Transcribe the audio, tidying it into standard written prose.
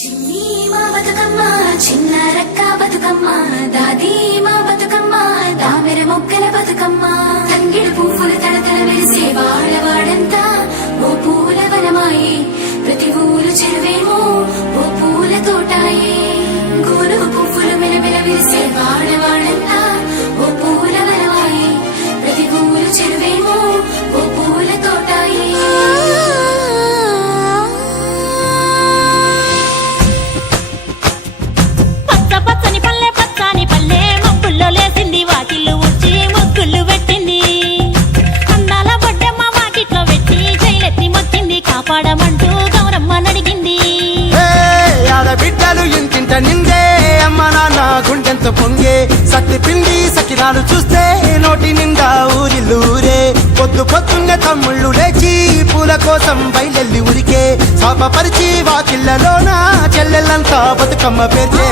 చిన్ని మా బతుకమ్మ చిన్న రక్క బతుకమ్మ దాది మా బతుకమ్మ దామెర మొక్కల బతుకమ్మ తంగిడు పువ్వులు తడతడ మెరిసే వాడవాడంతా ఓ పూల వనమాయే ప్రతి ఊరు చెరువేమో ఓ పూల తోటాయే గోరు పువ్వులు మెలమెల విరిసే వాడవాడంతా ఓ పూల వనమాయే ప్రతి ఊరు చెరువేమో ఓ పూల తోటాయే లేసింది వాకిళ్ళు ఊడ్చి ముగ్గులు పెట్టింది అందాల బొడ్డమ్మ వాకిట్లో పెట్టి జైలెత్తి మొక్కింది కాపాడమంటూ గౌరమ్మ నడిగింది బిడ్డలు ఇంటింట నిందే అమ్మ నాన్న గుండెంత పొంగే సత్తి పిండి సకినాలు చూస్తే నోటి నిండా ఊరిల్లూరే పొద్దు పొద్దున్న తమ్ముళ్ళు లేచి పూల కోసం బయలెల్లి ఉరికే శాపపరిచి వాకిళ్లలోన చెల్లెళ్ళంతా బతుకమ్మ పేర్చే